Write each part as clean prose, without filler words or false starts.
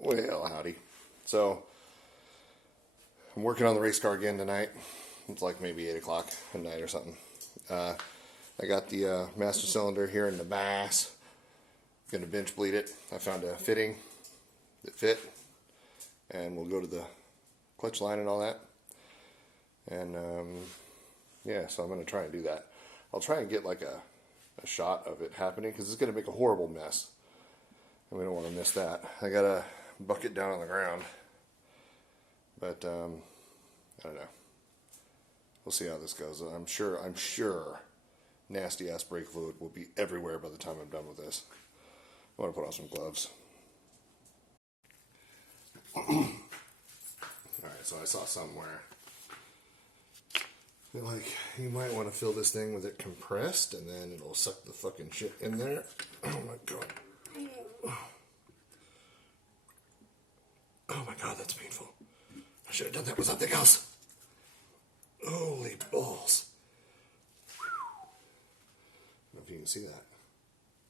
Well, howdy. So, I'm working on the race car again tonight. It's like maybe 8 o'clock at night or something. I got the master cylinder here in the bass. Going to bench bleed it. I found a fitting that fit. And we'll go to the clutch line and all that. And, yeah, so I'm going to try and do that. I'll try and get like a shot of it happening because it's going to make a horrible mess. And we don't want to miss that. I got a bucket down on the ground. But, I don't know. We'll see how this goes. I'm sure nasty ass brake fluid will be everywhere by the time I'm done with this. I want to put on some gloves. Alright, so I saw somewhere. Like, you might want to fill this thing with it compressed, and then it'll suck the fucking shit in there. Oh my god. Oh my god, that's painful. I should have done that with something else. Holy balls. I don't know if you can see that.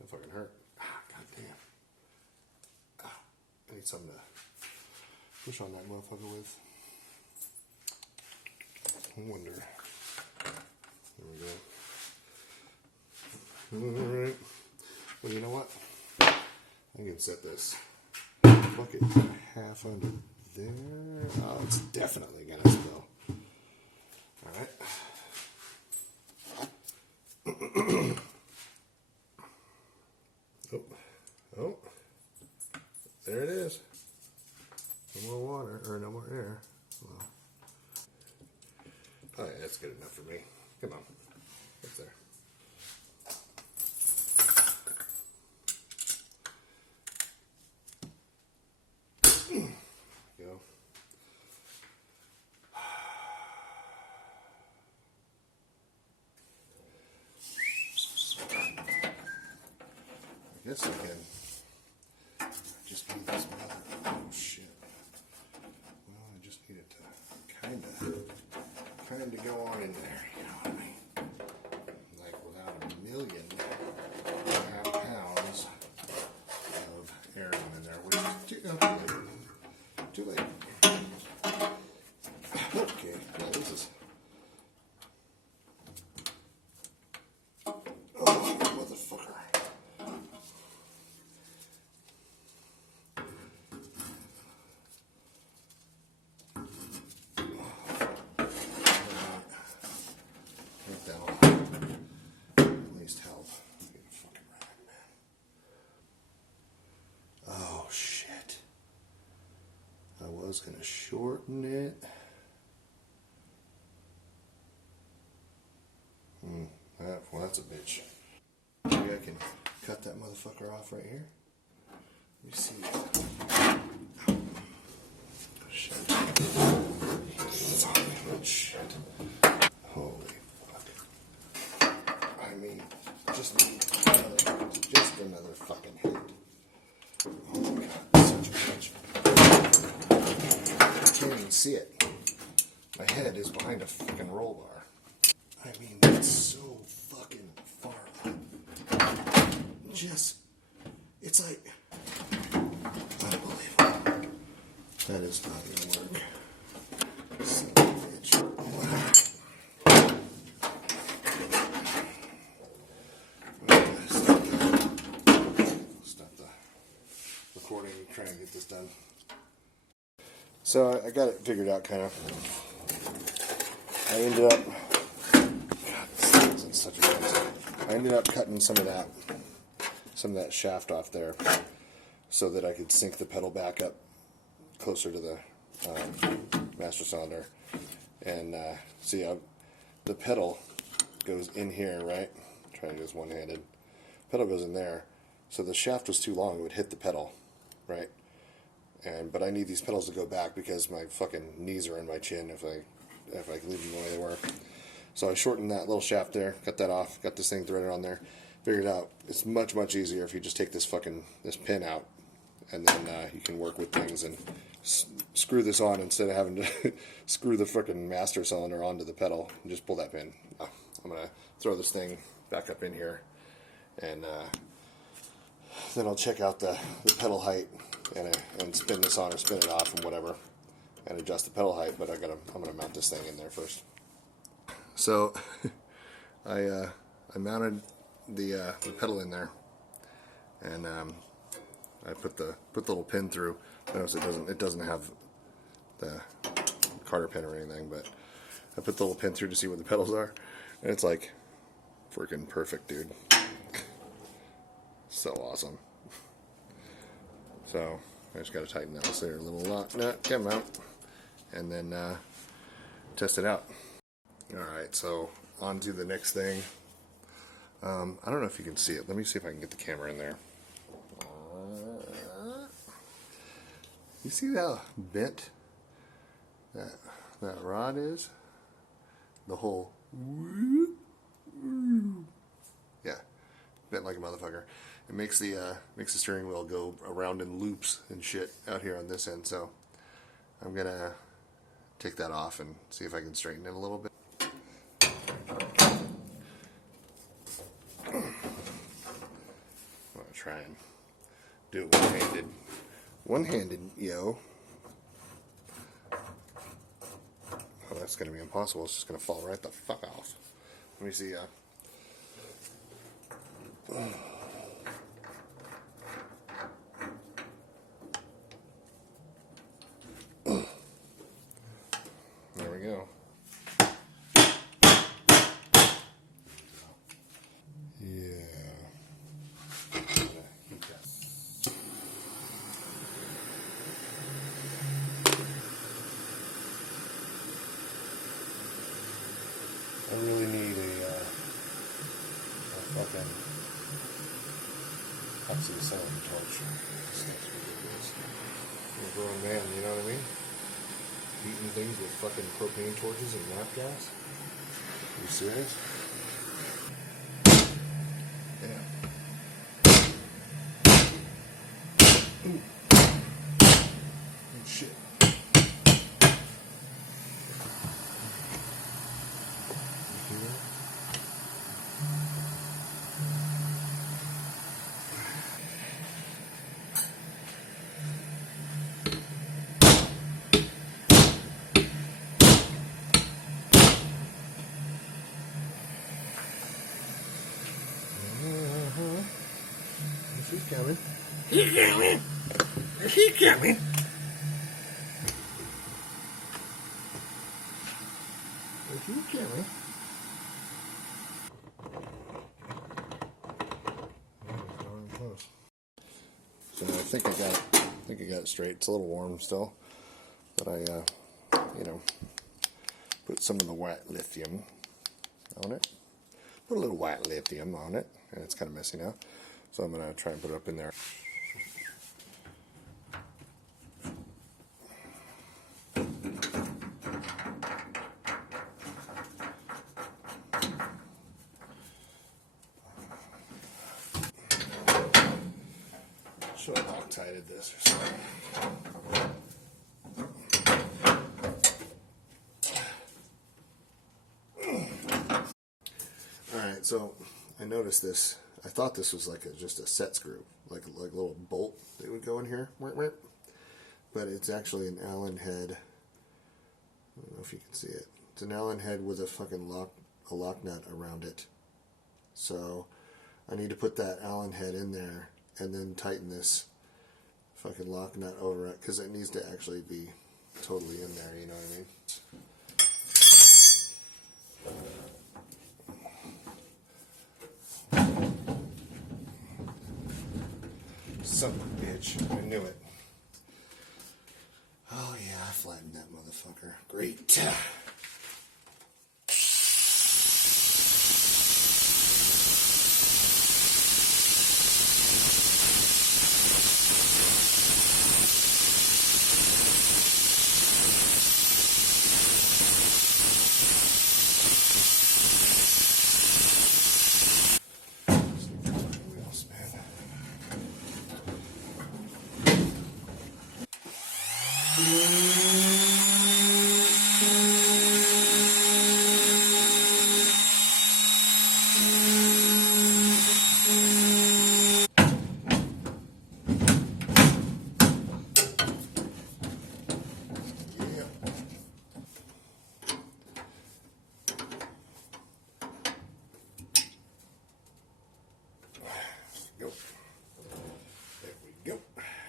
That fucking hurt. Ah, god damn. Ah, I need something to push on that motherfucker with. I wonder. There we go. Alright. Well, you know what? I can set this bucket half under there. Oh, it's definitely gonna spill. Alright. Oh. There it is. No more water, or no more air. Well. Oh yeah, that's good enough for me. Come on. What's there? Go. I guess I can just need this mother. Oh shit. Well, I just need it to kind of go on in there, you know what I mean? Like without a million half pounds of air in there, which is too late. Okay, well, this is. Oh, motherfucker. Oh shit. I was gonna shorten it. Well, that's a bitch. Maybe I can cut that motherfucker off right here. Let me see. Oh, shit. Oh, shit. Holy fuck. I mean, just another fucking hit. Oh my god, such a bitch. I can't even see it. My head is behind a fucking roll bar. I mean, that's so fucking far up. It's like, unbelievable. That is not gonna work. Son of a bitch. Stop the recording and try and get this done. So I got it figured out, kind of. I ended up. God, this thing is in such a mess. I ended up cutting some of that shaft off there, so that I could sink the pedal back up closer to the master cylinder. And see, the pedal goes in here, right? I'm trying to do this one-handed. Pedal goes in there, so the shaft was too long; it would hit the pedal, right? But I need these pedals to go back because my fucking knees are in my chin if I leave them the way they were. So I shortened that little shaft there, cut that off, got this thing threaded on there, figured out it's much easier if you just take this pin out, and then you can work with things and screw this on instead of having to screw the frickin' master cylinder onto the pedal and just pull that pin. I'm gonna throw this thing back up in here, and then I'll check out the pedal height and spin this on or spin it off and whatever, and adjust the pedal height. But I'm gonna mount this thing in there first. So I mounted the pedal in there, and I put the little pin through. Notice it doesn't have the Carter pin or anything, but I put the little pin through to see where the pedals are, and it's like freaking perfect, dude. So awesome. So I just got to tighten that there, little lock nut, come out, and then test it out. All right, so on to the next thing. I don't know if you can see it. Let me see if I can get the camera in there. You see how bent that rod is? The whole, yeah, bent like a motherfucker. It makes the steering wheel go around in loops and shit out here on this end. So I'm gonna take that off and see if I can straighten it a little bit. I'm gonna try and do it one-handed. One-handed, yo. Oh, that's gonna be impossible. It's just gonna fall right the fuck off. Let me see. There we go. I really need a fucking Pepsi acetylene torch. This stuff's ridiculous. I'm a grown man, you know what I mean? Heating things with fucking propane torches and nap gas? Are you serious? Yeah. Ooh. Oh, shit. She's coming. She's coming. She's coming. She's coming. So I think I got it straight. It's a little warm still, but I, put some of the white lithium on it. Put a little white lithium on it, and it's kind of messy now. So I'm going to try and put it up in there. Should have Loctited this or something. Alright, so I noticed this. I thought this was like just a set screw, like a little bolt that would go in here. But it's actually an Allen head. I don't know if you can see it. It's an Allen head with a fucking lock nut around it. So I need to put that Allen head in there and then tighten this fucking lock nut over it, because it needs to actually be totally in there, you know what I mean? Son of a bitch. I knew it. Oh yeah, I flattened that motherfucker. Great.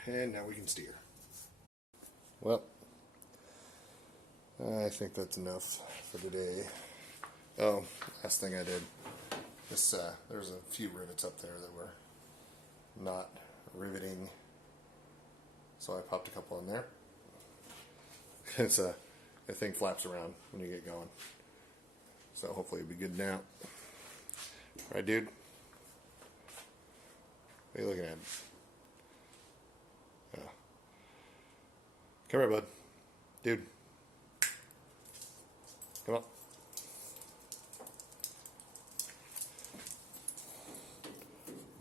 and now we can steer. Well, I think that's enough for today. Oh, last thing I did. There's a few rivets up there that were not riveting, so I popped a couple in there. The thing flaps around when you get going, so hopefully it'll be good now. Right, dude? What are you looking at? Oh. Come here, bud. Dude. Come on.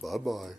Bye-bye.